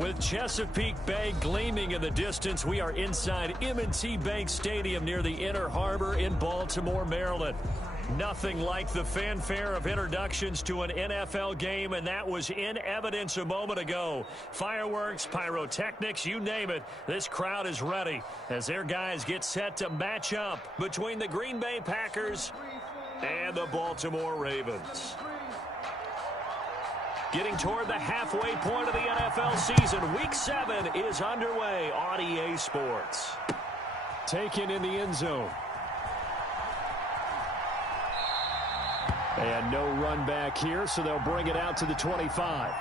With Chesapeake Bay gleaming in the distance, we are inside M&T Bank Stadium near the Inner Harbor in Baltimore, Maryland. Nothing like the fanfare of introductions to an NFL game, and that was in evidence a moment ago. Fireworks, pyrotechnics, you name it. This crowd is ready as their guys get set to match up between the Green Bay Packers and the Baltimore Ravens. Getting toward the halfway point of the NFL season, Week 7 is underway on EA Sports. Taken in the end zone. And no run back here, so they'll bring it out to the 25.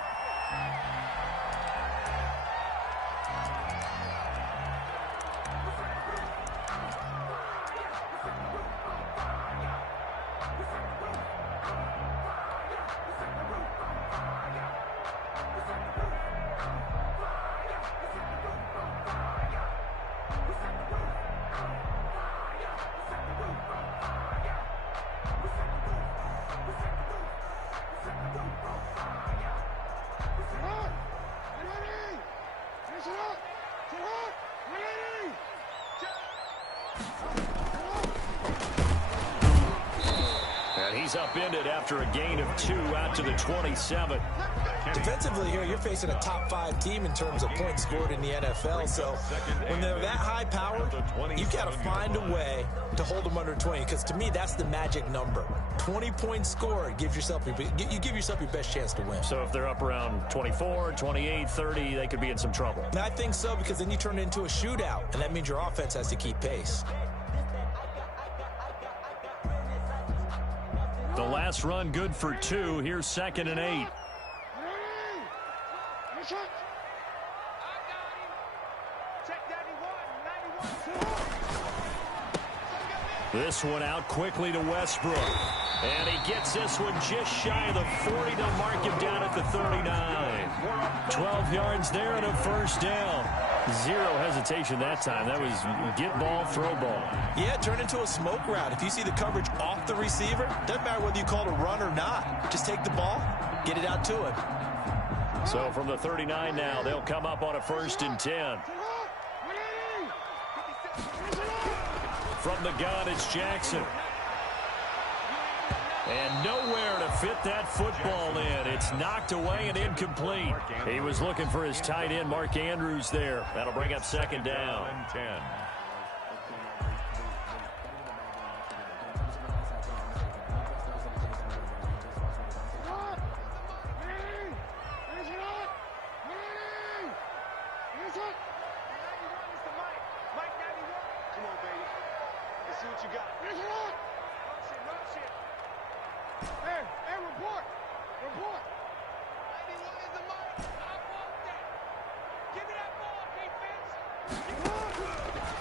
He's upended after a gain of 2 out to the 27. Defensively here, you're facing a top 5 team in terms of points scored in the NFL. So when they're that high powered, you've got to find a way to hold them under 20. Because to me, that's the magic number. 20 points scored gives yourself you give yourself your best chance to win. So if they're up around 24, 28, 30, they could be in some trouble. And I think so, because then you turn it into a shootout, and that means your offense has to keep pace. The last run good for 2. Here's 2nd and 8. This one out quickly to Westbrook. And he gets this one just shy of the 40 to mark him down at the 39. 12 yards there and a first down. Zero hesitation that time. That was get ball, throw ball. Yeah, turn into a smoke route. If you see the coverage off the receiver, doesn't matter whether you call it a run or not. Just take the ball, get it out to him. So from the 39 now, they'll come up on a 1st and 10. From the gun, it's Jackson. And nowhere to fit that football in. It's knocked away and incomplete. He was looking for his tight end, Mark Andrews, there. That'll bring up 2nd down. 10.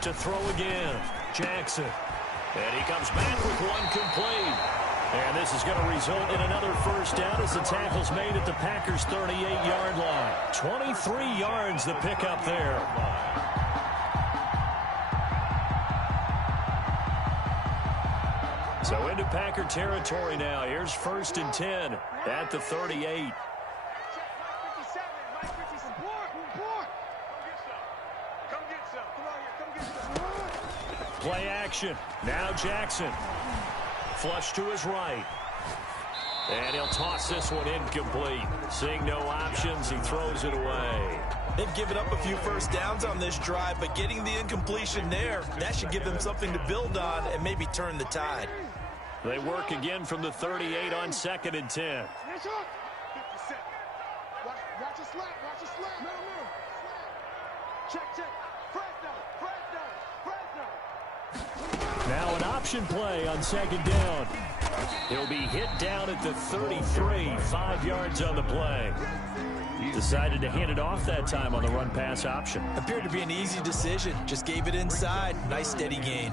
To throw again, Jackson. And he comes back with one complete. And this is going to result in another first down as the tackle's made at the Packers' 38-yard line. 23 yards the pickup there. So into Packer territory now. Here's 1st and 10 at the 38. Play action. Now Jackson. Flush to his right. And he'll toss this one incomplete. Seeing no options, he throws it away. They've given up a few first downs on this drive, but getting the incompletion there, that should give them something to build on and maybe turn the tide. They work again from the 38 on 2nd and 10. Watch your slap. No. Check. Now an option play on 2nd down. He'll be hit down at the 33, 5 yards on the play. Decided to hand it off that time on the run-pass option. Appeared to be an easy decision. Just gave it inside. Nice steady gain.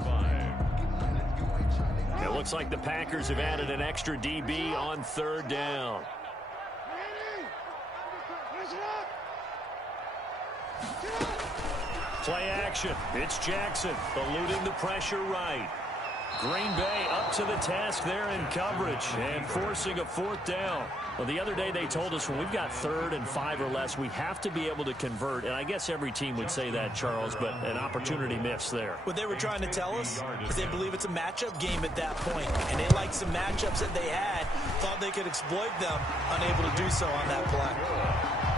It looks like the Packers have added an extra DB on 3rd down. Play action. It's Jackson eluding the pressure right. Green Bay up to the task there in coverage and forcing a 4th down. Well, the other day they told us when we've got 3rd and 5 or less, we have to be able to convert. And I guess every team would say that, Charles, but an opportunity missed there. What they were trying to tell us is they believe it's a matchup game at that point, and they liked some matchups that they had, thought they could exploit them, unable to do so on that play.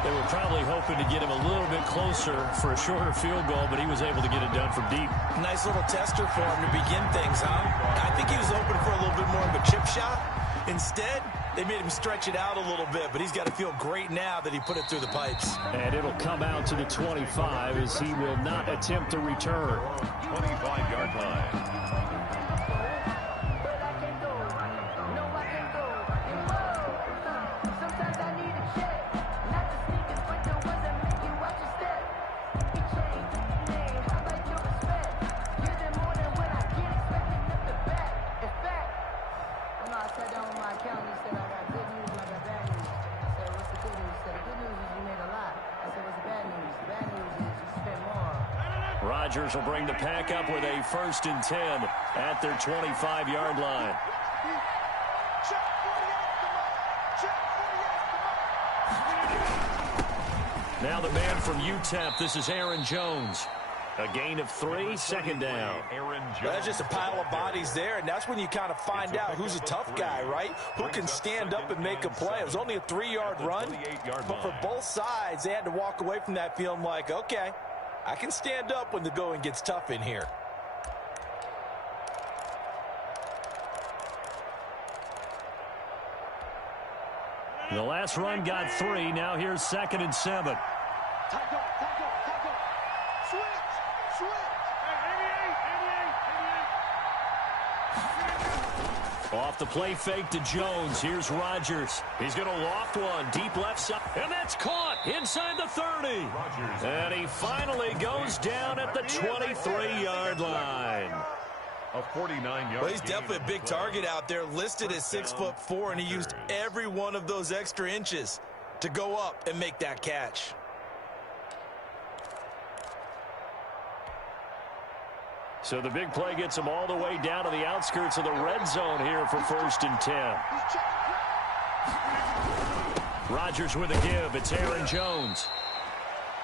They were probably hoping to get him a little bit closer for a shorter field goal, but he was able to get it done from deep. Nice little tester for him to begin things, huh? I think he was hoping for a little bit more of a chip shot. Instead, they made him stretch it out a little bit, but he's got to feel great now that he put it through the pipes. And it'll come out to the 25 as he will not attempt to return. 25-yard line. Rodgers will bring the pack up with a 1st and 10 at their 25-yard line. Now the man from UTEP, this is Aaron Jones. A gain of 3, 2nd down. That's just a pile of bodies there, and that's when you kind of find out who's a tough guy, right? Who can stand up and make a play. It was only a 3-yard run, but for both sides, they had to walk away from that feeling like, okay, I can stand up when the going gets tough in here. The last run got 3. Now here's 2nd and 7. Tackle. Switch. Off the play fake to Jones. Here's Rodgers. He's going to loft one deep left side. And that's caught inside the 30. And he finally goes down at the 23-yard line. A 49-yard. Well, he's definitely a big target out there, listed as 6'4", and he used every one of those extra inches to go up and make that catch. So the big play gets him all the way down to the outskirts of the red zone here for 1st and 10. Rodgers with a give. It's Aaron Jones.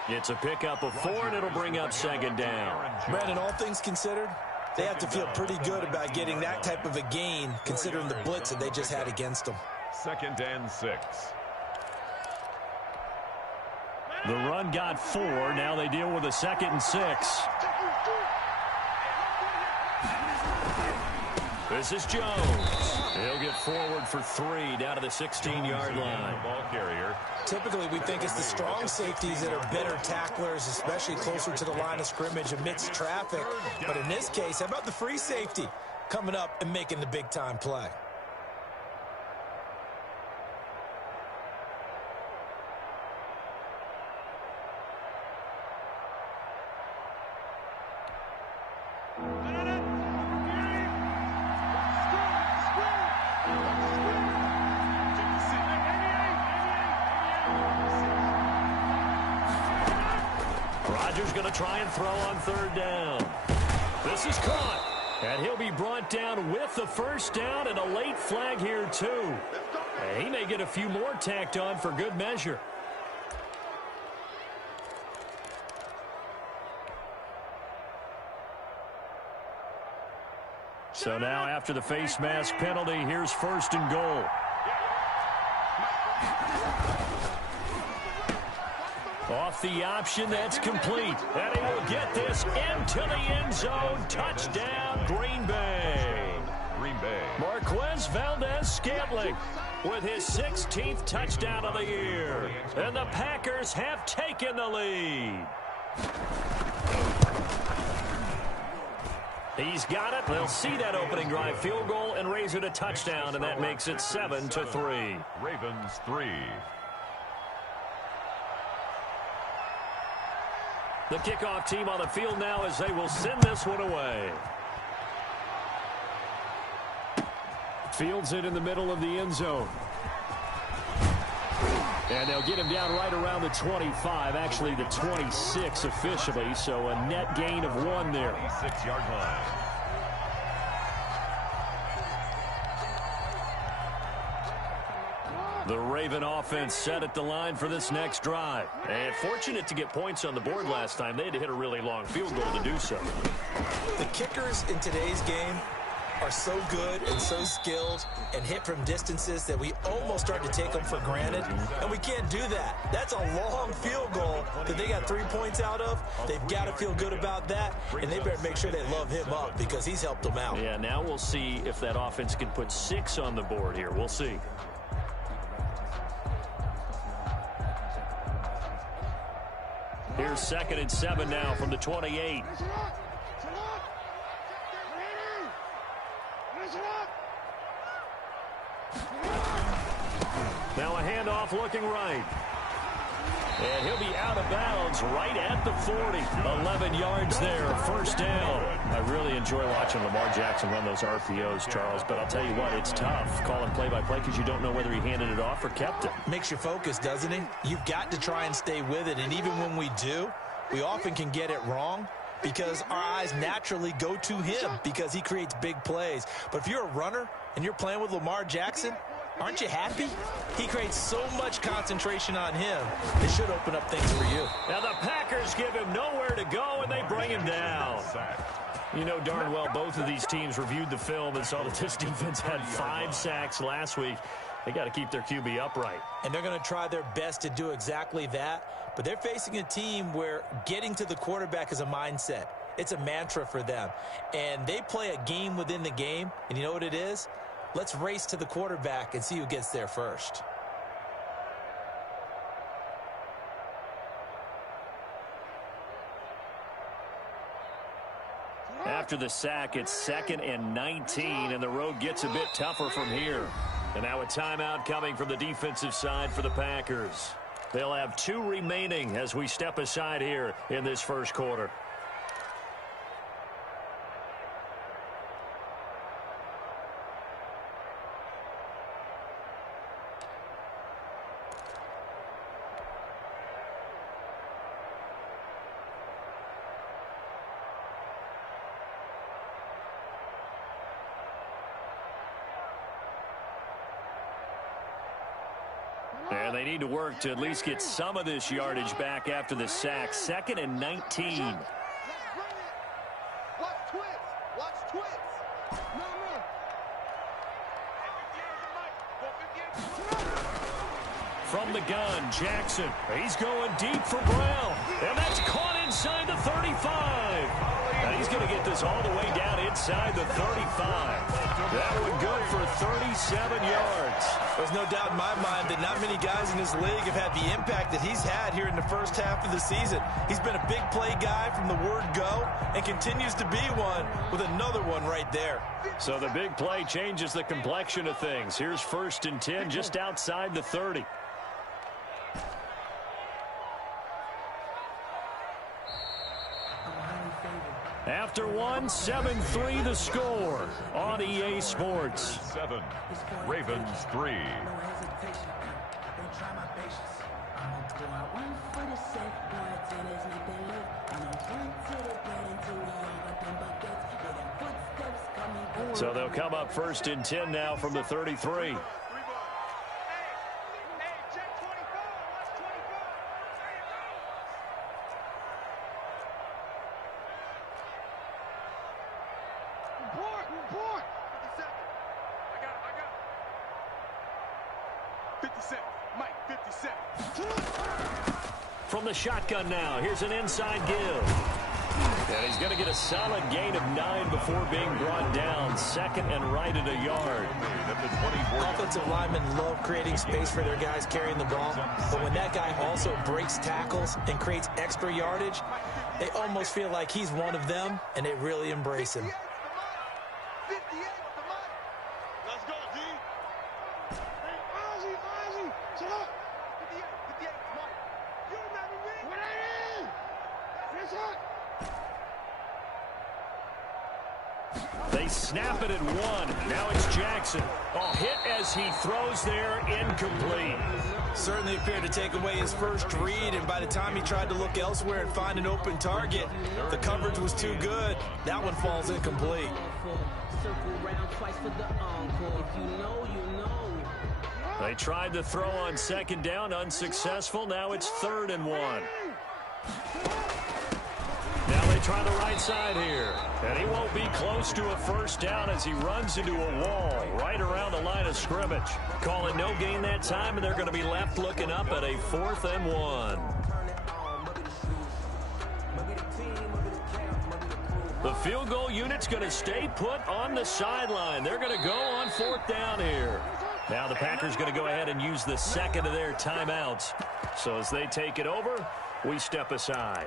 It's a pickup of 4, and it'll bring up 2nd down. Brandon, all things considered, they have to feel pretty good about getting that type of a gain, considering the blitz that they just had against them. 2nd and 6. The run got 4. Now they deal with a 2nd and 6. This is Jones. He'll get forward for 3 down to the 16-yard line. Ball carrier. Typically, we think it's the strong safeties that are better tacklers, especially closer to the line of scrimmage amidst traffic. But in this case, how about the free safety coming up and making the big-time play? Going to try and throw on 3rd down. This is caught. And he'll be brought down with the 1st down and a late flag here, too. He may get a few more tacked on for good measure. So now after the face mask penalty, here's 1st and goal. Off the option, that's complete. And he will get this into the end zone. Touchdown, Green Bay. Green Bay. Marquez Valdez-Scantling with his 16th touchdown of the year. And the Packers have taken the lead. He's got it. They'll see that opening drive field goal and raise it a touchdown, and that makes it 7-3. Ravens 3. The kickoff team on the field now as they will send this one away. Fields it in the middle of the end zone. And they'll get him down right around the 25, actually the 26 officially, so a net gain of 1 there. 26-yard line. The Raven offense set at the line for this next drive. And fortunate to get points on the board last time. They had to hit a really long field goal to do so. The kickers in today's game are so good and so skilled and hit from distances that we almost start to take them for granted, and we can't do that. That's a long field goal that they got 3 points out of. They've got to feel good about that, and they better make sure they love him up because he's helped them out. Yeah, now we'll see if that offense can put 6 on the board here. We'll see. Here's 2nd and 7 now from the 28. Now a handoff looking right. And he'll be out of bounds right at the 40. 11 yards there, first down. I really enjoy watching Lamar Jackson run those RPOs, Charles, but I'll tell you what, it's tough calling play-by-play because you don't know whether he handed it off or kept it. Makes you focus, doesn't it? You've got to try and stay with it, and even when we do, we often can get it wrong because our eyes naturally go to him because he creates big plays. But if you're a runner and you're playing with Lamar Jackson, aren't you happy? He creates so much concentration on him. It should open up things for you. Now the Packers give him nowhere to go, and they bring him down. You know darn well both of these teams reviewed the film and saw that this defense had 5 sacks last week. They got to keep their QB upright. And they're going to try their best to do exactly that. But they're facing a team where getting to the quarterback is a mindset. It's a mantra for them. And they play a game within the game. And you know what it is? Let's race to the quarterback and see who gets there first. After the sack, it's 2nd and 19, and the road gets a bit tougher from here. And now a timeout coming from the defensive side for the Packers. They'll have 2 remaining as we step aside here in this first quarter. And they need to work to at least get some of this yardage back after the sack. 2nd and 19. Watch twits. Watch twits. From the gun, Jackson. He's going deep for Brown. And that's caught inside the 35. And he's going to get this all the way down inside the 35. That one good for 37 yards. There's no doubt in my mind that not many guys in this league have had the impact that he's had here in the first half of the season. He's been a big play guy from the word go and continues to be one with another one right there. So the big play changes the complexion of things. Here's 1st and 10 just outside the 30. After one, 7-3 the score on EA Sports. 7, Ravens 3. So they'll come up 1st and 10 now from the 33. From the shotgun now, here's an inside give. And he's going to get a solid gain of 9 before being brought down. 2nd and right at a yard. Offensive linemen love creating space for their guys carrying the ball. But when that guy also breaks tackles and creates extra yardage, they almost feel like he's one of them, and they really embrace him. They snap it at 1. Now it's Jackson. A hit as he throws there, incomplete. Certainly appeared to take away his first read, and by the time he tried to look elsewhere and find an open target, the coverage was too good. That one falls incomplete. Circle round twice for the encore. If you know, you know. They tried to throw on second down, unsuccessful. Now it's 3rd and 1. Now they try the right side here. And he won't be close to a first down as he runs into a wall right around the line of scrimmage. Call it no gain that time, and they're going to be left looking up at a 4th and 1. The field goal unit's going to stay put on the sideline. They're going to go on 4th down here. Now the Packers going to go ahead and use the second of their timeouts. So as they take it over, we step aside.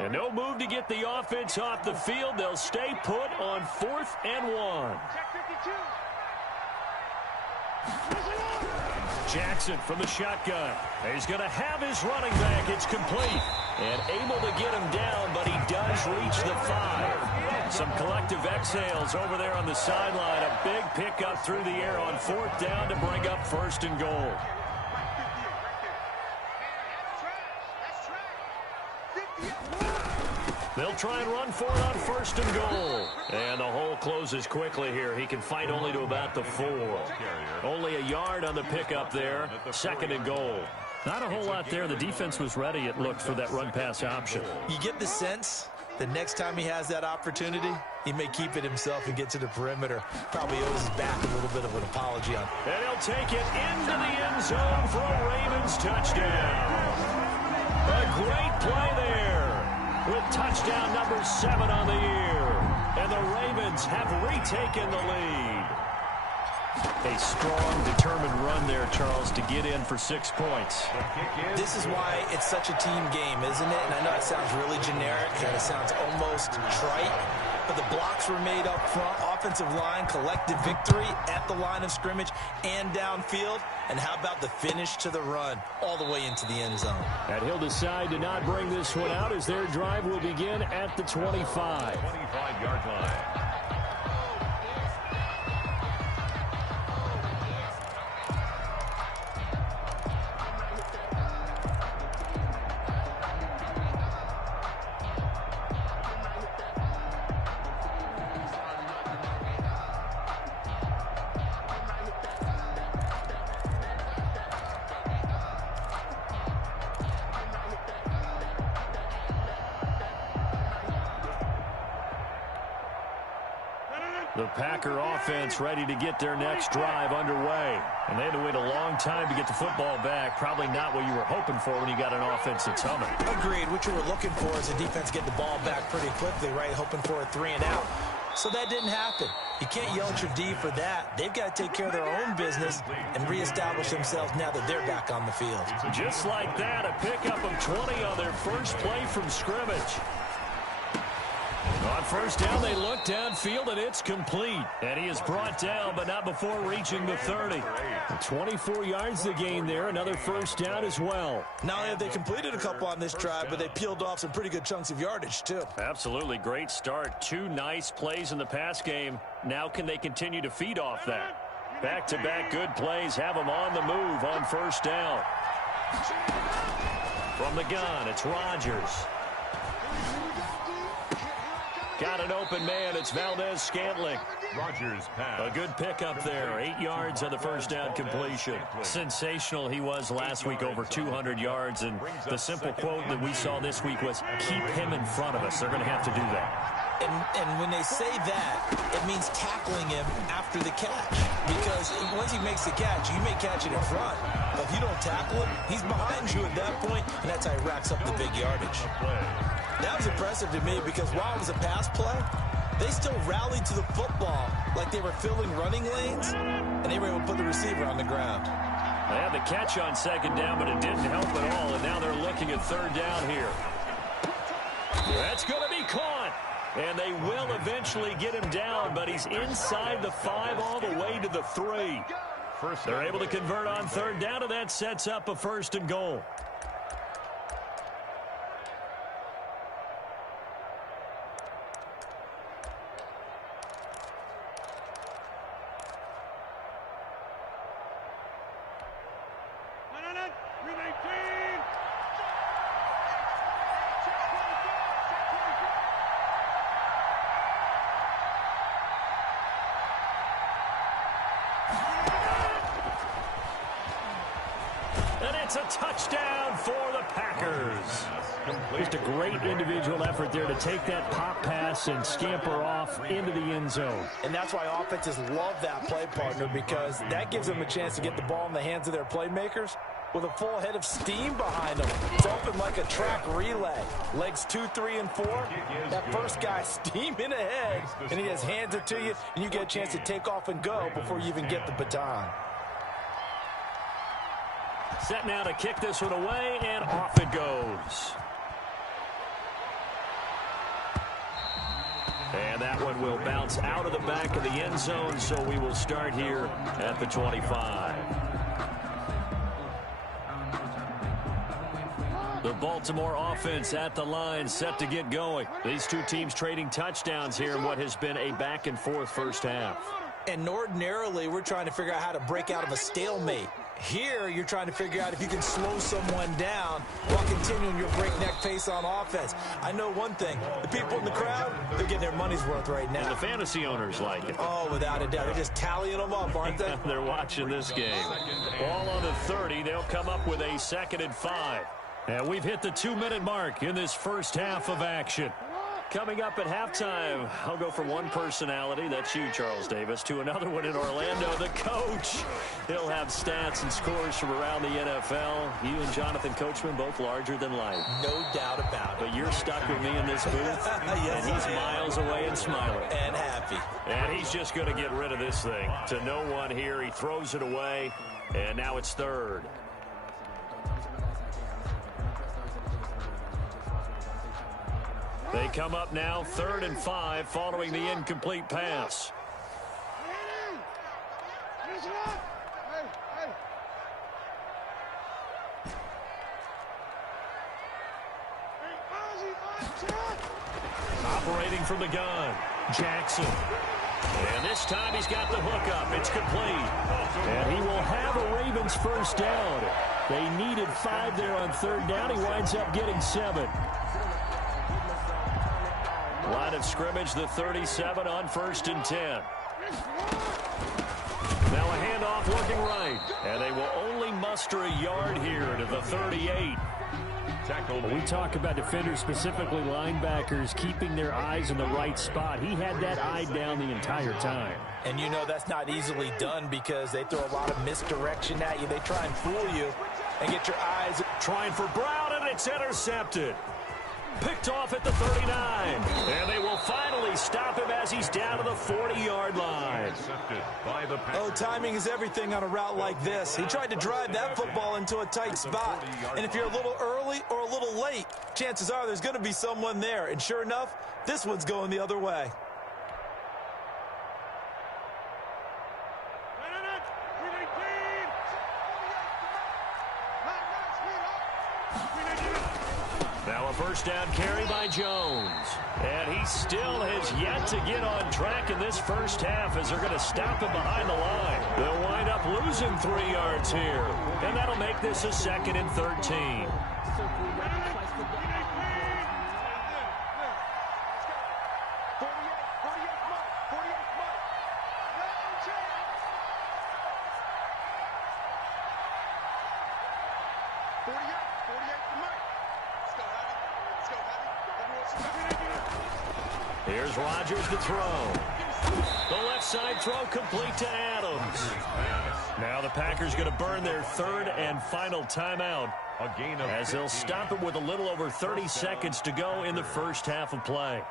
And no move to get the offense off the field. They'll stay put on 4th and 1. Jackson from the shotgun. He's going to have his running back. It's complete. And able to get him down, but he does reach the 5. Some collective exhales over there on the sideline. A big pickup through the air on 4th down to bring up 1st and goal. They'll try and run for it on 1st and goal. And the hole closes quickly here. He can fight only to about the 4. Only a yard on the pickup there. 2nd and goal. Not a whole lot there. The defense was ready, it looked, for that run-pass option. You get the sense the next time he has that opportunity, he may keep it himself and get to the perimeter. Probably owes his back a little bit of an apology on. And he'll take it into the end zone for a Ravens touchdown. A great play there, with touchdown number 7 on the year. And the Ravens have retaken the lead. A strong, determined run there, Charles, to get in for 6 points. This is why it's such a team game, isn't it? And I know it sounds really generic, and it sounds almost trite, but the blocks were made up front. Offensive line, collective victory at the line of scrimmage and downfield. And how about the finish to the run all the way into the end zone? And he'll decide to not bring this one out as their drive will begin at the 25. 25-yard line. The Packer offense ready to get their next drive underway. And they had to wait a long time to get the football back. Probably not what you were hoping for when you got an offense that's humming. Agreed. What you were looking for is a defense getting the ball back pretty quickly, right? Hoping for a 3 and out. So that didn't happen. You can't yell at your D for that. They've got to take care of their own business and reestablish themselves now that they're back on the field. Just like that, a pickup of 20 on their first play from scrimmage. On 1st down, they look downfield, and it's complete. And he is brought down, but not before reaching the 30. 24 yards to gain there. Another 1st down as well. Not only have they completed a couple on this drive, but they peeled off some pretty good chunks of yardage, too. Absolutely. Great start. 2 nice plays in the pass game. Now can they continue to feed off that? Back-to-back good plays have them on the move on 1st down. From the gun, it's Rodgers. Got an open man. It's Valdez-Scantling. Rodgers pass. A good pickup there. 8 yards on the 1st down completion. Sensational he was last week, over 200 yards. And the simple quote that we saw this week was, keep him in front of us. They're going to have to do that. And when they say that, it means tackling him after the catch. Because once he makes the catch, you may catch it in front. But if you don't tackle him, he's behind you at that point, and that's how he racks up the big yardage. That was impressive to me because while it was a pass play, they still rallied to the football like they were filling running lanes, and they were able to put the receiver on the ground. They had the catch on 2nd down, but it didn't help at all, and now they're looking at 3rd down here. That's going to be caught, and they will eventually get him down, but he's inside the 5 all the way to the 3. They're able to convert on 3rd down, and that sets up a 1st and goal. It's a touchdown for the Packers. Just a great individual effort there to take that pop pass and scamper off into the end zone. And that's why offenses love that play partner, because that gives them a chance to get the ball in the hands of their playmakers with a full head of steam behind them. It's open like a track relay. Legs 2, 3, and 4. That first guy steaming ahead, and he just hands it to you, and you get a chance to take off and go before you even get the baton. Set now to kick this one away, and off it goes. And that one will bounce out of the back of the end zone, so we will start here at the 25. The Baltimore offense at the line, set to get going. These two teams trading touchdowns here in what has been a back-and-forth first half. And ordinarily, we're trying to figure out how to break out of a stalemate. Here, you're trying to figure out if you can slow someone down while continuing your breakneck pace on offense. I know one thing. The people in the crowd, they're getting their money's worth right now. And the fantasy owners like it. Oh, without a doubt. They're just tallying them up, aren't they? They're watching this game. Ball on the 30. They'll come up with a 2nd and 5. And we've hit the 2-minute mark in this first half of action. Coming up at halftime, I'll go from one personality, that's you, Charles Davis, to another one in Orlando, the coach. He'll have stats and scores from around the NFL. You and Jonathan Coachman, both larger than life. No doubt about it. But you're stuck with me in this booth, yes, and he's miles away and smiling. And happy. And he's just going to get rid of this thing. To no one here, he throws it away, and now it's 3rd. They come up now 3rd and 5 following the incomplete pass. Operating from the gun, Jackson. And this time he's got the hook up. It's complete. And he will have a Ravens first down. They needed 5 there on 3rd down. He winds up getting 7. Line of scrimmage, the 37 on 1st and 10. Now a handoff looking right. And they will only muster a yard here to the 38. We talk about defenders, specifically linebackers, keeping their eyes in the right spot. He had that eye down the entire time. And you know that's not easily done because they throw a lot of misdirection at you. They try and fool you and get your eyes. Trying for Brown, and it's intercepted. Picked off at the 39. And they will finally stop him as he's down to the 40-yard line. Oh, timing is everything on a route like this. He tried to drive that football into a tight spot. And if you're a little early or a little late, chances are there's going to be someone there. And sure enough, this one's going the other way. Now a first down carry by Jones. And he still has yet to get on track in this first half as they're going to stop him behind the line. They'll wind up losing 3 yards here. And that'll make this a 2nd and 13. Here's Rodgers to throw. The left side throw complete to Adams. Now the Packers going to burn their 3rd and final timeout as they'll stop it with a little over 30 seconds to go in the first half of play.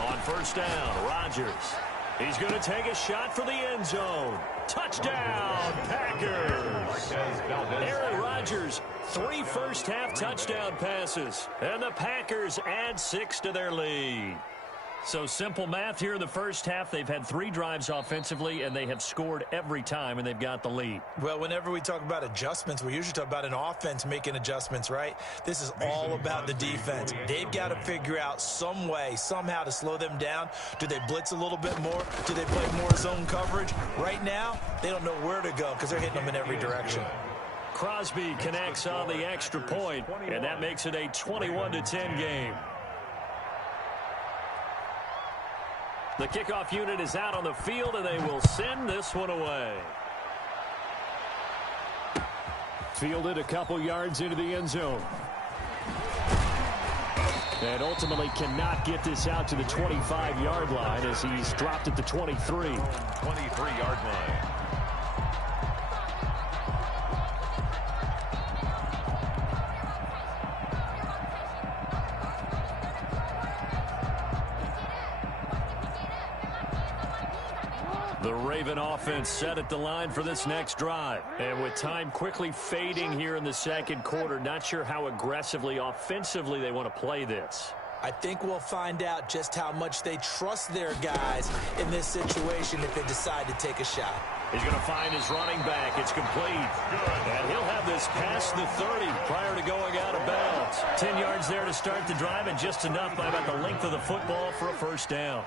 On first down, Rodgers. He's going to take a shot for the end zone. Touchdown, Packers. Aaron Rodgers 3 first-half touchdown passes, and the Packers add 6 to their lead. So simple math here in the first half. They've had 3 drives offensively, and they have scored every time, and they've got the lead. Well, whenever we talk about adjustments, we usually talk about an offense making adjustments, right? This is all about the defense. They've got to figure out some way, somehow to slow them down. Do they blitz a little bit more? Do they play more zone coverage? Right now, they don't know where to go because they're hitting them in every direction. Crosby connects on the extra point, and that makes it a 21-10 game. The kickoff unit is out on the field, and they will send this one away. Fielded a couple yards into the end zone. And ultimately cannot get this out to the 25-yard line as he's dropped at the 23. 23-yard line. The Raven offense set at the line for this next drive. And with time quickly fading here in the second quarter, not sure how aggressively, offensively they want to play this. I think we'll find out just how much they trust their guys in this situation if they decide to take a shot. He's going to find his running back. It's complete. And he'll have this past the 30 prior to going out of bounds. 10 yards there to start the drive, and just enough by about the length of the football for a first down.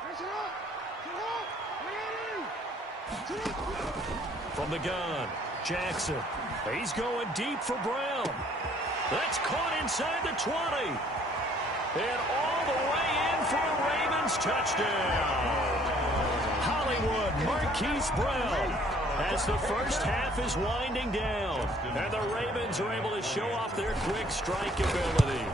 From the gun, Jackson. He's going deep for Brown. That's caught inside the 20. And all the way in for a Ravens touchdown. Hollywood Marquise Brown as the first half is winding down. And the Ravens are able to show off their quick strike ability.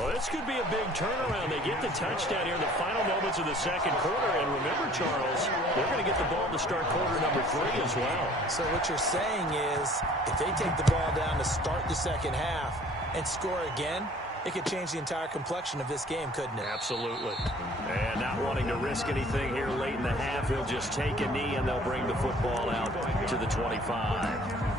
Well, this could be a big turnaround. They get the touchdown here in the final moments of the second quarter. And remember, Charles, they're going to get the ball to start quarter number 3 as well. So what you're saying is if they take the ball down to start the second half and score again, it could change the entire complexion of this game, couldn't it? Absolutely. And not wanting to risk anything here late in the half, he'll just take a knee, and they'll bring the football out to the 25.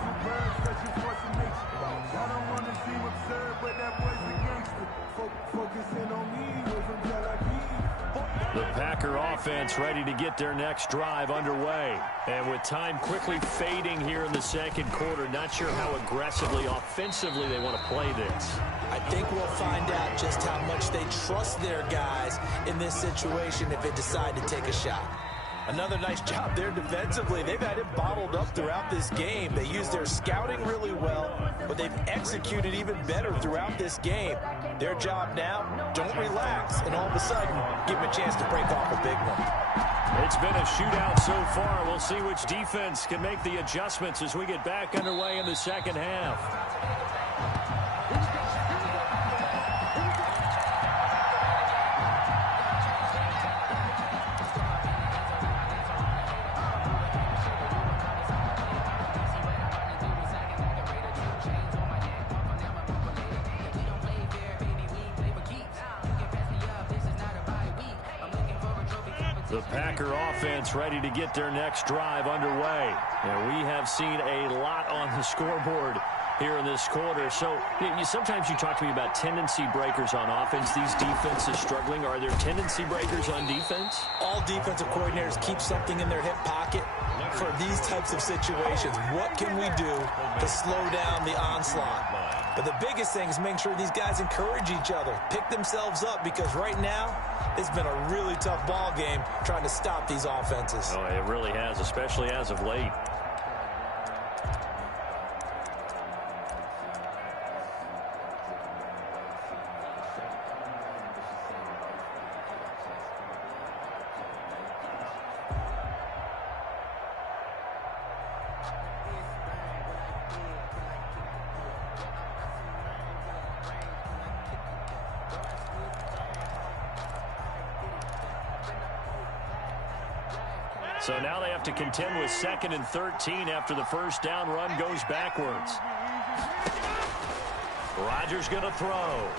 The Packer offense ready to get their next drive underway. And with time quickly fading here in the second quarter, not sure how aggressively, offensively they want to play this. I think we'll find out just how much they trust their guys in this situation if they decide to take a shot. Another nice job there defensively. They've had it bottled up throughout this game. They used their scouting really well, but they've executed even better throughout this game. Their job now, don't relax, and all of a sudden, give them a chance to break off a big one. It's been a shootout so far. We'll see which defense can make the adjustments as we get back underway in the second half. The Packer offense ready to get their next drive underway. And we have seen a lot on the scoreboard here in this quarter. So sometimes you talk to me about tendency breakers on offense. These defenses struggling. Are there tendency breakers on defense? All defensive coordinators keep something in their hip pocket for these types of situations. What can we do to slow down the onslaught? But the biggest thing is making sure these guys encourage each other, pick themselves up, because right now it's been a really tough ball game trying to stop these offenses. Oh, it really has, especially as of late. So now they have to contend with 2nd and 13 after the first down run goes backwards. Rodgers going to throw.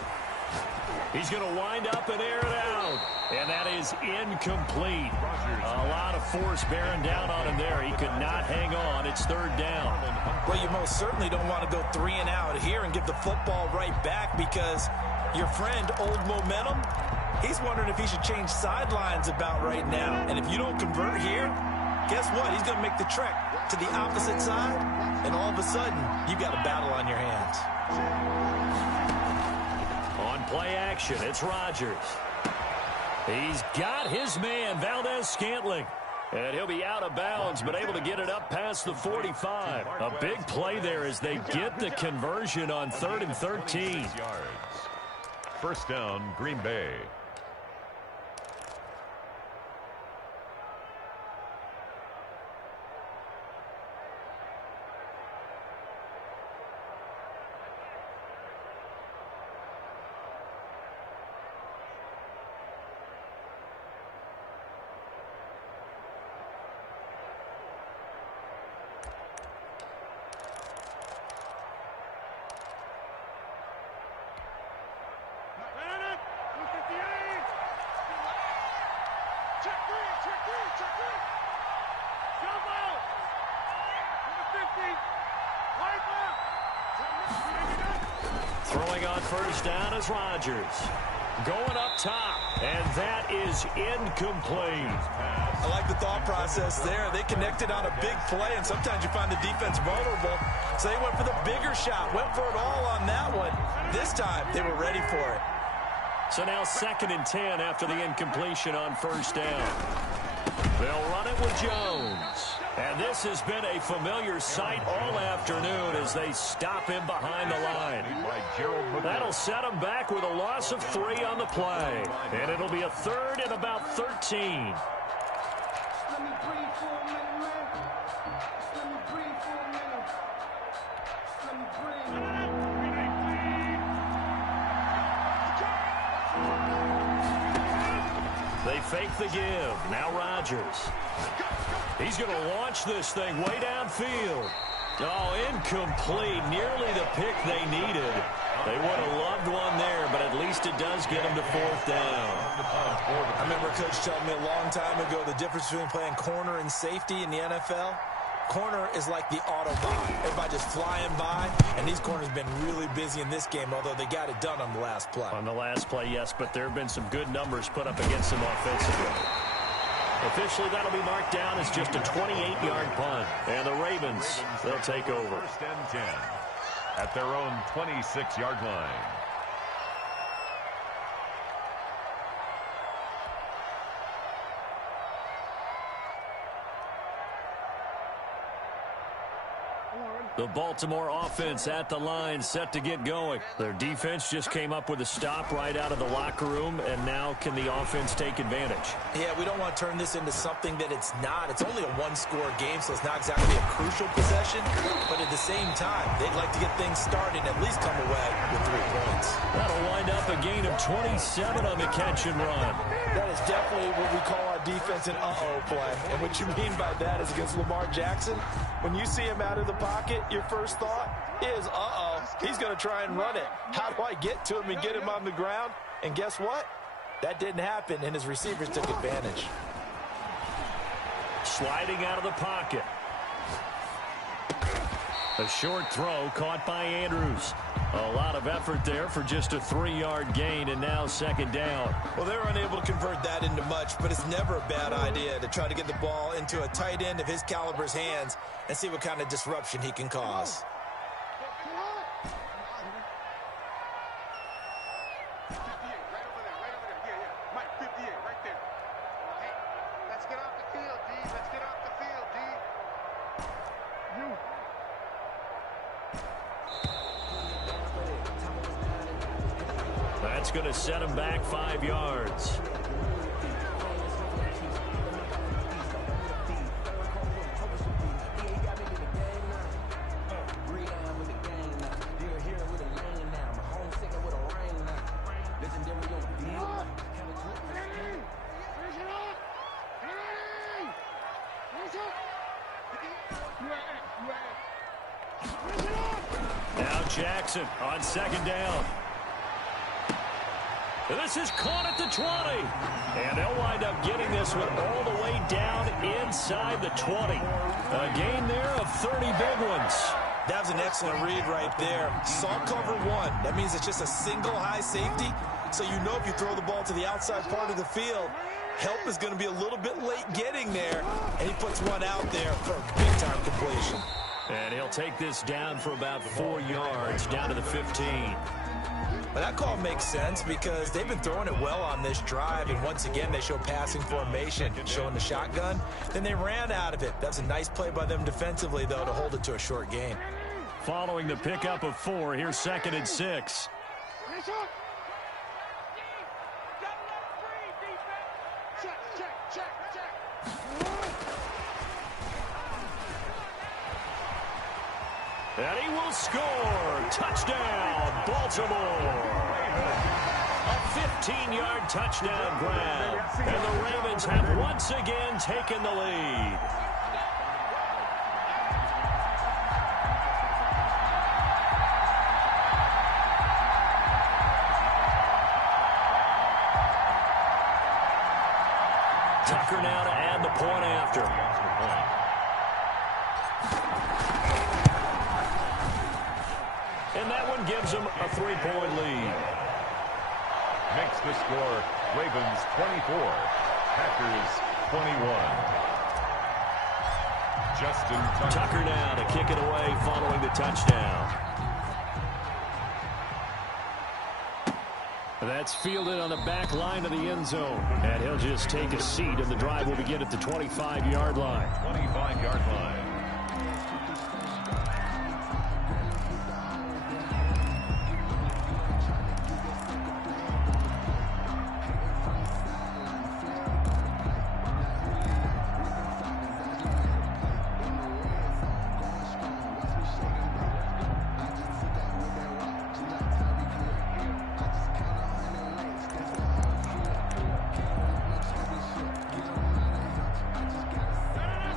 He's going to wind up and air it out. And that is incomplete. A lot of force bearing down on him there. He could not hang on. It's third down. Well, you most certainly don't want to go 3 and out here and give the football right back, because your friend, Old Momentum, he's wondering if he should change sidelines about right now. And if you don't convert here, guess what? He's going to make the trek to the opposite side, and all of a sudden, you've got a battle on your hands. On play action, it's Rodgers. He's got his man, Valdez-Scantling. And he'll be out of bounds, but able to get it up past the 45. A big play there as they get the conversion on 3rd and 13. First down, Green Bay. Throwing on first down is Rodgers. Going up top, and that is incomplete. I like the thought process there. They connected on a big play, and sometimes you find the defense vulnerable. So they went for the bigger shot, went for it all on that one. This time, they were ready for it. So now 2nd and 10 after the incompletion on first down. They'll run it with Jones. And this has been a familiar sight all afternoon as they stop him behind the line. That'll set him back with a loss of 3 on the play. And it'll be a 3rd and about 13. They fake the give. Now Rodgers. He's going to launch this thing way downfield. Oh, incomplete. Nearly the pick they needed. They would have loved one there, but at least it does get them to 4th down. I remember Coach telling me a long time ago the difference between playing corner and safety in the NFL. Corner is like the Autobahn. Everybody just flying by, and these corners have been really busy in this game, although they got it done on the last play. On the last play, yes, but there have been some good numbers put up against them offensively. Officially, that'll be marked down as just a 28-yard punt. And the Ravens, they'll take over. 1st and 10 at their own 26-yard line. The Baltimore offense at the line, set to get going. Their defense just came up with a stop right out of the locker room, and now can the offense take advantage? Yeah, we don't want to turn this into something that it's not. It's only a one-score game, so it's not exactly a crucial possession. But at the same time, they'd like to get things started and at least come away with 3 points. That'll wind up a gain of 27 on the catch and run. That is definitely what we call our defense an uh-oh play. And what you mean by that is against Lamar Jackson, when you see him out of the pocket, your first thought is, uh-oh, he's going to try and run it. How do I get to him and get him on the ground? And guess what? That didn't happen, and his receivers took advantage. Sliding out of the pocket. A short throw caught by Andrews. A lot of effort there for just a 3-yard gain, and now 2nd down. Well, they're unable to convert that into much, but it's never a bad idea to try to get the ball into a tight end of his caliber's hands and see what kind of disruption he can cause. That's going to set him back 5 yards. Now Jackson on 2nd down. This is caught at the 20. And they'll wind up getting this one all the way down inside the 20. A gain there of 30 big ones. That was an excellent read right there. Saw cover one. That means it's just a single high safety. So you know if you throw the ball to the outside part of the field, help is going to be a little bit late getting there. And he puts one out there for a big-time completion. And he'll take this down for about 4 yards, down to the 15. But that call makes sense because they've been throwing it well on this drive, and once again they show passing formation, showing the shotgun. Then they ran out of it. That's a nice play by them defensively, though, to hold it to a short gain. Following the pickup of 4, here's 2nd and 6. And he will score. Touchdown, Baltimore. A 15-yard touchdown grab. And the Ravens have once again taken the lead. Tucker now to add the point after. And that one gives them a 3-point lead. Makes the score Ravens 24, Packers 21. Justin Tucker now to kick it away following the touchdown. That's fielded on the back line of the end zone. And he'll just take a seat, and the drive will begin at the 25-yard line. 25-yard line.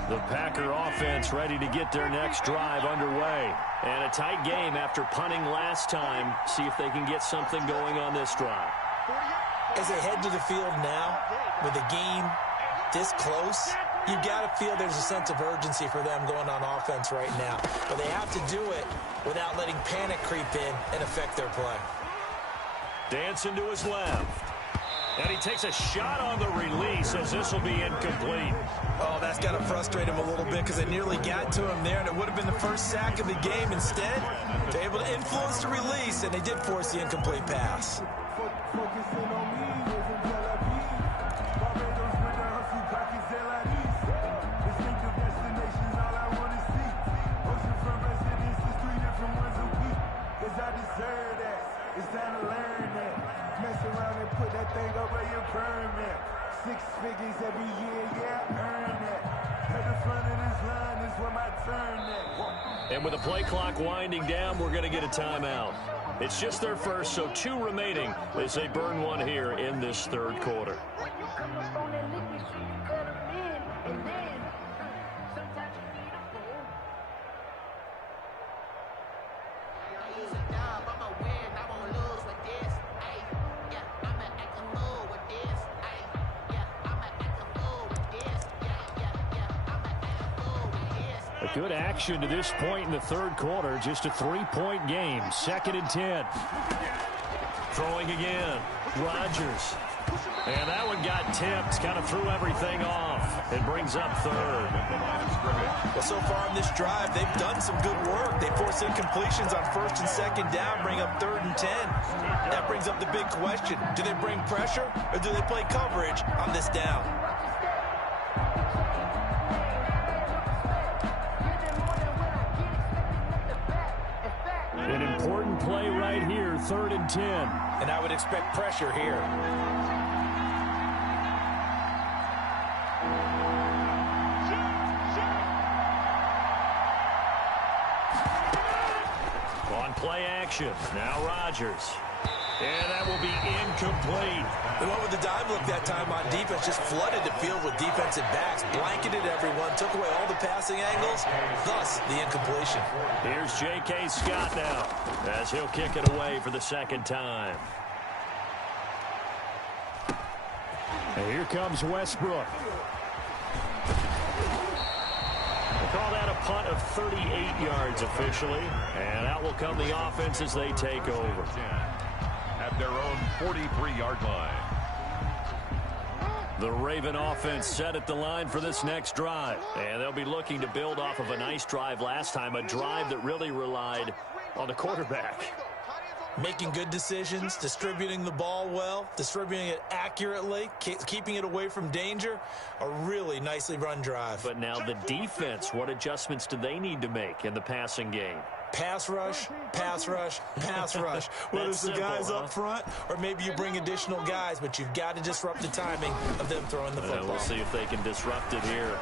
The Packer offense ready to get their next drive underway. And a tight game after punting last time. See if they can get something going on this drive. As they head to the field now, with the game this close, you've got to feel there's a sense of urgency for them going on offense right now. But they have to do it without letting panic creep in and affect their play. Dancing to his left. And he takes a shot on the release as this will be incomplete. Oh, that's got to frustrate him a little bit because they nearly got to him there, and it would have been the first sack of the game. Instead, they're able to influence the release, and they did force the incomplete pass. And with the play clock winding down, we're going to get a timeout. It's just their first, so 2 remaining as they burn one here in this third quarter. Good action to this point in the third quarter. Just a 3-point game. 2nd and 10. Throwing again. Rodgers. And that one got tipped. Kind of threw everything off. It brings up third. Well, so far in this drive, they've done some good work. They force incompletions on 1st and 2nd down, bring up 3rd and 10. That brings up the big question. Do they bring pressure or do they play coverage on this down? An important play right here, 3rd and 10. And I would expect pressure here. On play action, now Rodgers. And that will be incomplete. They went with the dime look that time on defense, just flooded the field with defensive backs, blanketed everyone, took away all the passing angles, thus the incompletion. Here's J.K. Scott now, as he'll kick it away for the 2nd time. And here comes Westbrook. Call that a punt of 38 yards officially. And out will come the offense as they take over. At their own 43-yard line. The Raven offense set at the line for this next drive. And they'll be looking to build off of a nice drive last time, a drive that really relied on the quarterback. Making good decisions, distributing the ball well, distributing it accurately, keeping it away from danger. A really nicely run drive. But now the defense, what adjustments do they need to make in the passing game? Pass rush, pass rush, pass rush. Whether it's the guys up front or maybe you bring additional guys, but you've got to disrupt the timing of them throwing the football. We'll see if they can disrupt it here.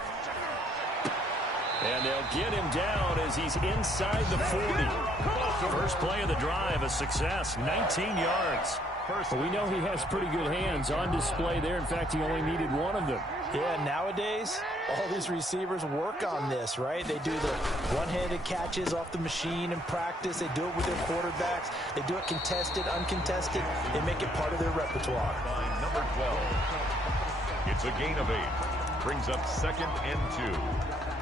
And they'll get him down as he's inside the 40. First play of the drive, a success, 19 yards. Well, we know he has pretty good hands on display there. In fact, he only needed one of them. Yeah, nowadays, all these receivers work on this, right? They do the one-handed catches off the machine in practice. They do it with their quarterbacks. They do it contested, uncontested. They make it part of their repertoire. By number 12. It's a gain of 8. Brings up 2nd and 2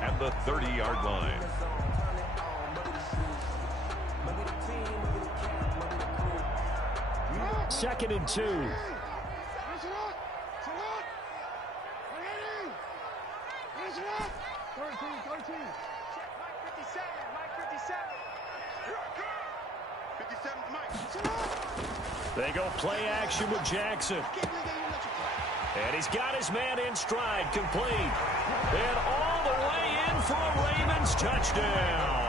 at the 30-yard line. Second and 2. They go play action with Jackson. And he's got his man in stride, complete. And all the way in for a Ravens touchdown.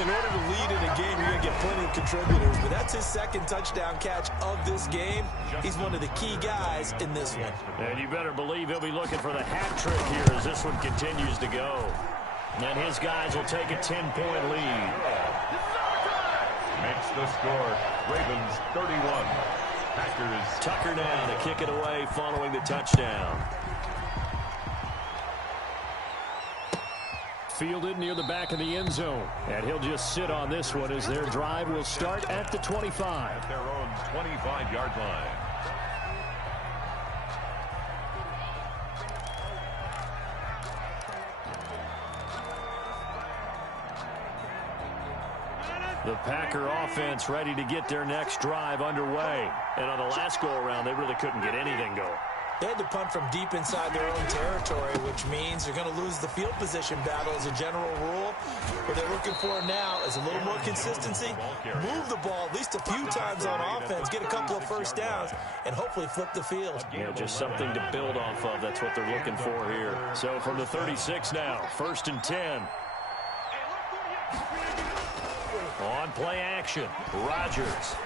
In order to lead in a game, you're going to get plenty of contributors, but that's his second touchdown catch of this game. He's one of the key guys in this one. And you better believe he'll be looking for the hat trick here as this one continues to go. And his guys will take a 10-point lead. Makes the score. Ravens 31. Packers. Tucker now to kick it away following the touchdown. Fielded near the back of the end zone. And he'll just sit on this one as their drive will start at the 25. At their own 25-yard line. The Packer offense ready to get their next drive underway. And on the last go-around, they really couldn't get anything going. They had to punt from deep inside their own territory, which means they're going to lose the field position battle as a general rule. What they're looking for now is a little more consistency, move the ball at least a few times on offense, get a couple of first downs, and hopefully flip the field. Yeah, just something to build off of. That's what they're looking for here. So from the 36 now, 1st and 10. On play action, Rodgers.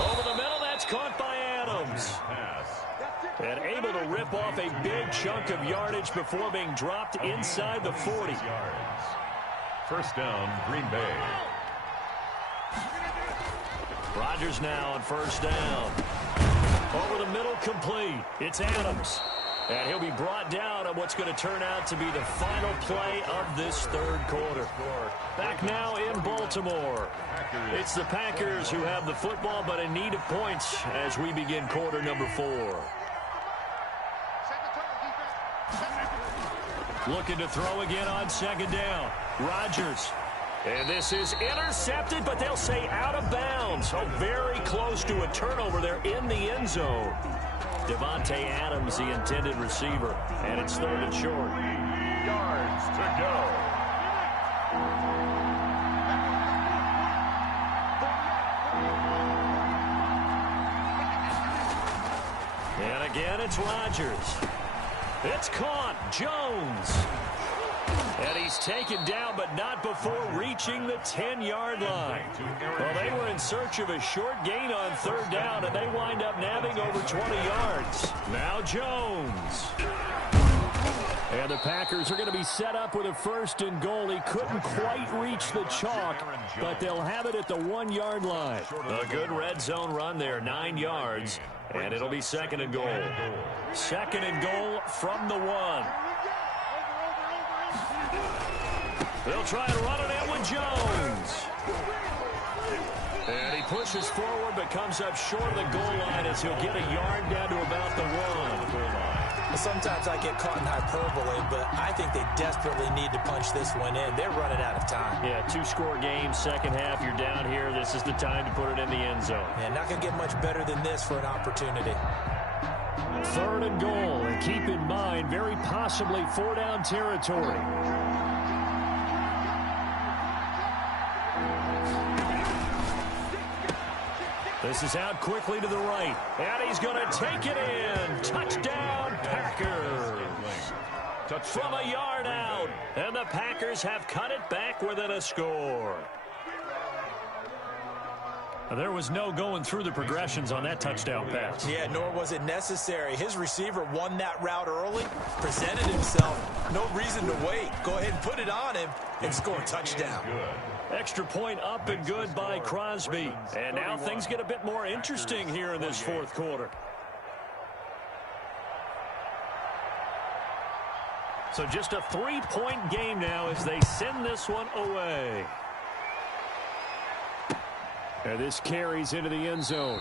Over the middle, that's caught by Adams. And able to rip off a big chunk of yardage before being dropped inside the 40. First down, Green Bay. Rodgers now on first down. Over the middle, complete. It's Adams. And he'll be brought down on what's going to turn out to be the final play of this third quarter. Back now in Baltimore. It's the Packers who have the football, but in need of points as we begin quarter number 4. Looking to throw again on second down. Rodgers. And this is intercepted, but they'll say out of bounds. So very close to a turnover there in the end zone. Devontae Adams, the intended receiver, and it's 3rd and short. 3 yards to go. And again, it's Rodgers. It's caught. Jones. And he's taken down, but not before reaching the 10-yard line. Well, they were in search of a short gain on 3rd down, and they wind up nabbing over 20 yards. Now Jones. And the Packers are going to be set up with a 1st and goal. He couldn't quite reach the chalk, but they'll have it at the 1-yard line. A good red zone run there, 9 yards, and it'll be 2nd and goal. 2nd and goal from the 1. They'll try and run it in with Jones. And he pushes forward but comes up short of the goal line as he'll get a yard down to about the 1. Sometimes I get caught in hyperbole, but I think they desperately need to punch this one in. They're running out of time. Yeah, 2-score game, second half, you're down here. This is the time to put it in the end zone. Yeah, not going to get much better than this for an opportunity. 3rd and goal, and keep in mind, very possibly 4-down territory. This is out quickly to the right, and he's going to take it in. Touchdown, Packers. From a yard out, and the Packers have cut it back within a score. There was no going through the progressions on that touchdown pass. Yeah, nor was it necessary. His receiver won that route early, presented himself. No reason to wait. Go ahead and put it on him and score a touchdown. Extra point up and good by Crosby. And now things get a bit more interesting here in this 4th quarter. So just a 3-point game now as they send this one away. And this carries into the end zone.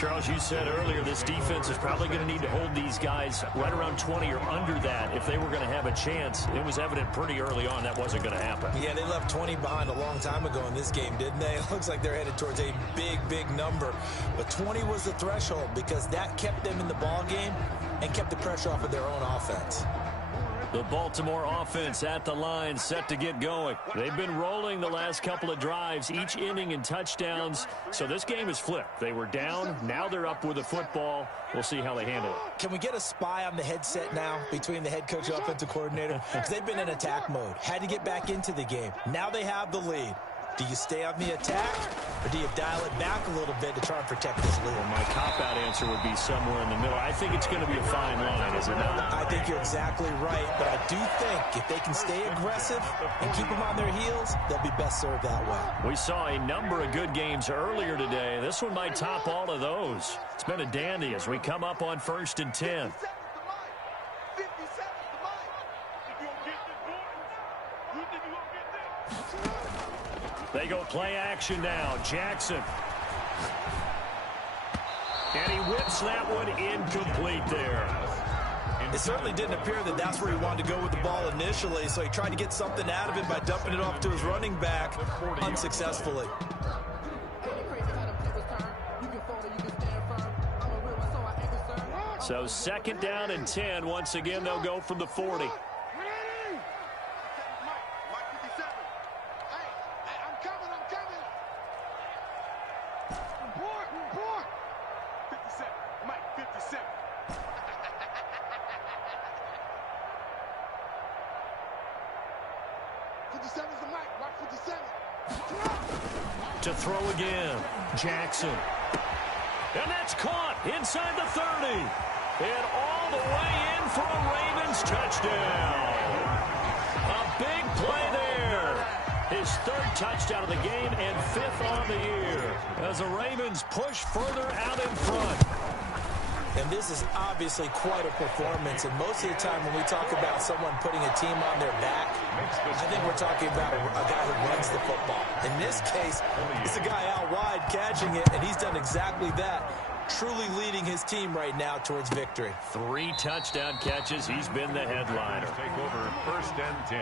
Charles, you said earlier this defense is probably going to need to hold these guys right around 20 or under that if they were going to have a chance. It was evident pretty early on that wasn't going to happen. Yeah, they left 20 behind a long time ago in this game, didn't they? It looks like they're headed towards a big, big number. But 20 was the threshold because that kept them in the ball game and kept the pressure off of their own offense. The Baltimore offense at the line, set to get going. They've been rolling the last couple of drives, each inning in touchdowns. So this game is flipped. They were down. Now they're up with the football. We'll see how they handle it. Can we get a spy on the headset now between the head coach and offensive coordinator? Because they've been in attack mode. Had to get back into the game. Now they have the lead. Do you stay on the attack, or do you dial it back a little bit to try and protect this lead? Well, my cop-out answer would be somewhere in the middle. I think it's going to be a fine line, is it not? I think you're exactly right, but I do think if they can stay aggressive and keep them on their heels, they'll be best served that way. We saw a number of good games earlier today. This one might top all of those. It's been a dandy as we come up on 1st and 10. They go play action now. Jackson. And he whips that one incomplete there. It certainly didn't appear that that's where he wanted to go with the ball initially, so he tried to get something out of it by dumping it off to his running back unsuccessfully. So 2nd down and 10. Once again, they'll go from the 40. To throw again, Jackson. And that's caught inside the 30. And all the way in for a Ravens touchdown. A big play there. His 3rd touchdown of the game and 5th on the year. As the Ravens push further out in front. And this is obviously quite a performance. And most of the time when we talk about someone putting a team on their back, I think we're talking about a guy who runs the football. In this case, it's a guy out wide catching it, and he's done exactly that. Truly leading his team right now towards victory. 3 touchdown catches. He's been the headliner. Take over 1st and 10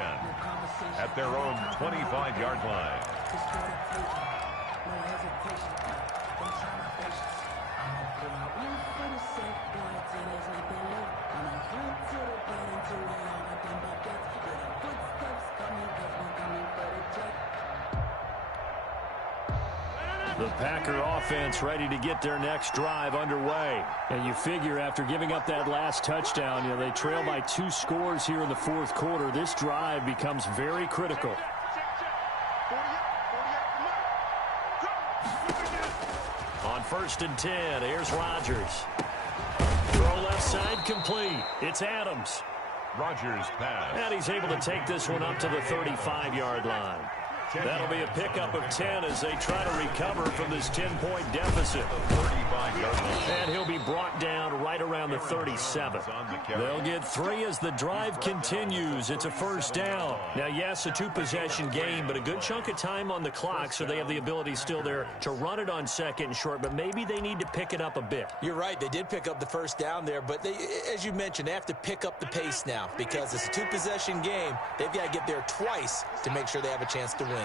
at their own 25-yard line. The Packer offense ready to get their next drive underway. And you figure after giving up that last touchdown, they trail by 2 scores here in the 4th quarter. This drive becomes very critical. On 1st and 10, here's Rodgers. Throw left side complete. It's Adams. Rodgers pass. And he's able to take this one up to the 35-yard line. That'll be a pickup of 10 as they try to recover from this 10-point deficit. And he'll be brought down right around the 37. They'll get 3 as the drive continues. It's a first down. Now, yes, a 2-possession game, but a good chunk of time on the clock, so they have the ability still there to run it on second and short, but maybe they need to pick it up a bit. You're right. They did pick up the first down there, but they, as you mentioned, they have to pick up the pace now because it's a 2-possession game. They've got to get there twice to make sure they have a chance to win.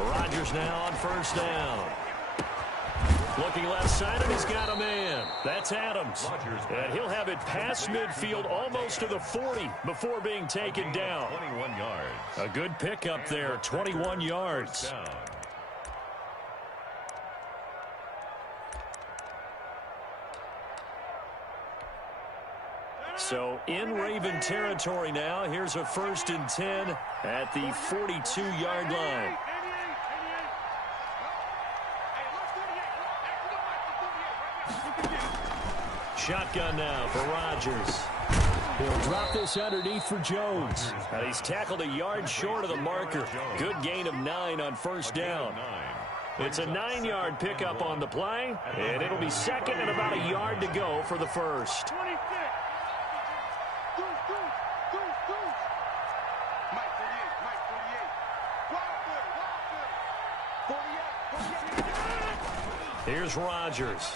Rodgers now on first down. Looking left side, and he's got a man. That's Adams. And he'll have it past midfield almost to the 40 before being taken down. 21 yards. A good pickup there, 21 yards. So in Raven territory now. Here's a 1st and 10 at the 42-yard line. Shotgun now for Rodgers. He'll drop this underneath for Jones. And he's tackled a yard short of the marker. Good gain of 9 on first down. It's a 9-yard pickup on the play, and it'll be second and about a yard to go for the first. Here's Rodgers.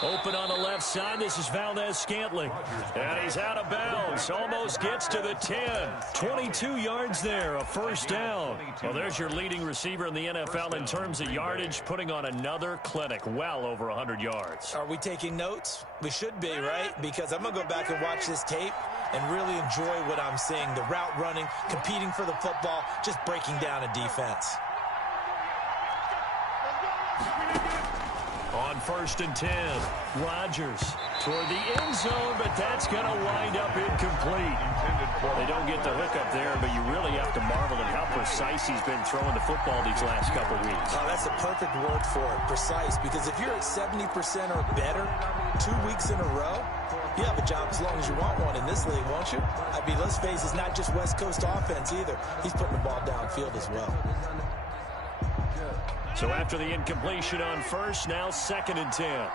Open on the left side. This is Valdez-Scantling. And he's out of bounds. Almost gets to the 10. 22 yards there, a first down. Well, there's your leading receiver in the NFL in terms of yardage, putting on another clinic, well over 100 yards. Are we taking notes? We should be, right? Because I'm going to go back and watch this tape and really enjoy what I'm seeing. The route running, competing for the football, just breaking down a defense. On 1st and 10, Rodgers toward the end zone, but that's going to wind up incomplete. They don't get the hook up there, but you really have to marvel at how precise he's been throwing the football these last couple weeks. Oh, that's a perfect word for it, precise, because if you're at 70% or better 2 weeks in a row, you have a job as long as you want one in this league, won't you? I mean, let's face it, it's not just West Coast offense either. He's putting the ball downfield as well. So after the incompletion on first, now 2nd and 10.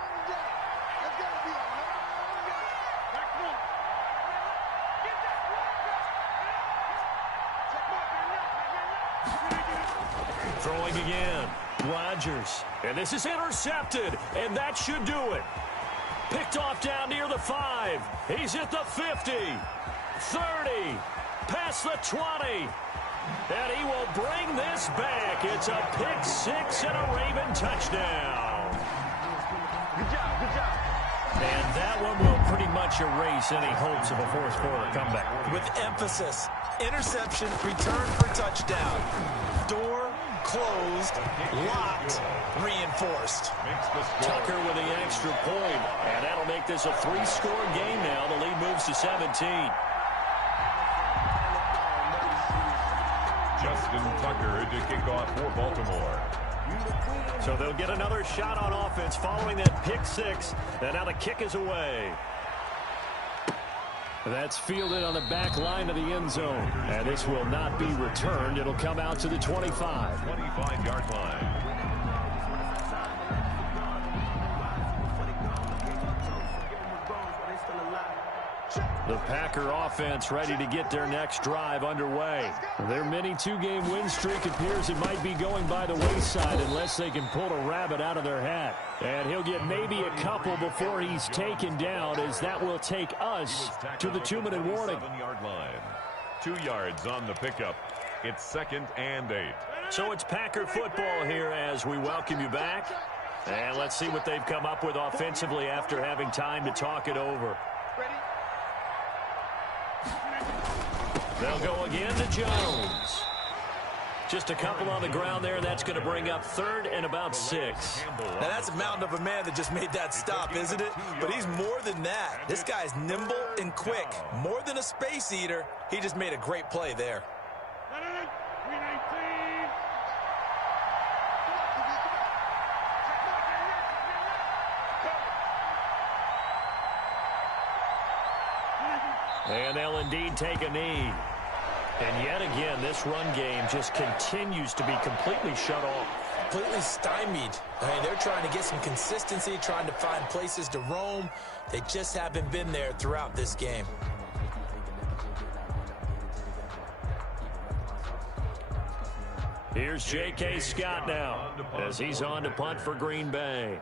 Throwing again. Rodgers. And this is intercepted. And that should do it. Picked off down near the 5. He's at the 50. 30. Past the 20. And he will bring this back. It's a pick-6 and a Raven touchdown. Good job, good job. And that one will pretty much erase any hopes of a fourth-quarter comeback. With emphasis, interception, return for touchdown. Door closed, locked, reinforced. Tucker with the extra point. And that'll make this a 3-score game now. The lead moves to 17. Justin Tucker to kick off for Baltimore. So they'll get another shot on offense following that pick-6. And now the kick is away. That's fielded on the back line of the end zone. And this will not be returned. It'll come out to the 25. 25-yard line. The Packer offense ready to get their next drive underway. Their mini 2-game win streak appears it might be going by the wayside unless they can pull a rabbit out of their hat. And he'll get maybe a couple before he's taken down, as that will take us to the 2-minute warning. 7-yard line. 2 yards on the pickup. It's 2nd and 8. So it's Packer football here as we welcome you back. And let's see what they've come up with offensively after having time to talk it over. They'll go again to Jones. Just a couple on the ground there, and that's going to bring up 3rd and about 6. Now, that's a mountain of a man that just made that stop, isn't it? But he's more than that. This guy's nimble and quick. More than a space eater. He just made a great play there. And they'll indeed take a knee. And yet again, this run game just continues to be completely shut off. Completely stymied. I mean, they're trying to get some consistency, trying to find places to roam. They just haven't been there throughout this game. Here's J.K. Scott now as he's on to punt for Green Bay.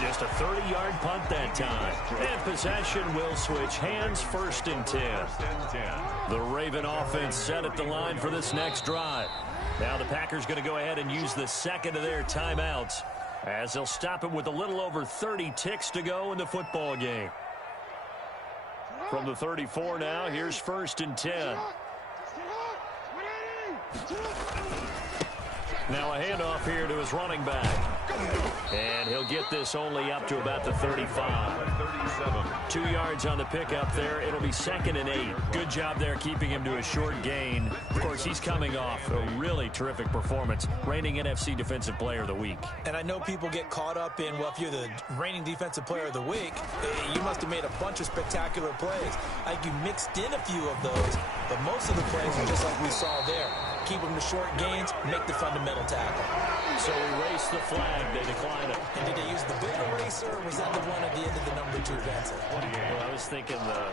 Just a 30-yard punt that time. And possession will switch hands, 1st and 10. The Raven offense set at the line for this next drive. Now the Packers going to go ahead and use the second of their timeouts as they'll stop it with a little over 30 ticks to go in the football game. From the 34 now, here's 1st and 10. Now a handoff here to his running back. And he'll get this only up to about the 35. 2 yards on the pickup there. It'll be 2nd and 8. Good job there keeping him to a short gain. Of course, he's coming off a really terrific performance. Reigning NFC Defensive Player of the Week. And I know people get caught up in, well, if you're the reigning Defensive Player of the Week, you must have made a bunch of spectacular plays. I think you mixed in a few of those, but most of the plays are just like we saw there. Keep them to short gains, make the fundamental tackle. So erase the flag. They decline it. And did they use the big eraser, or was that the one at the end of the number 2 pencil? Well, I was thinking the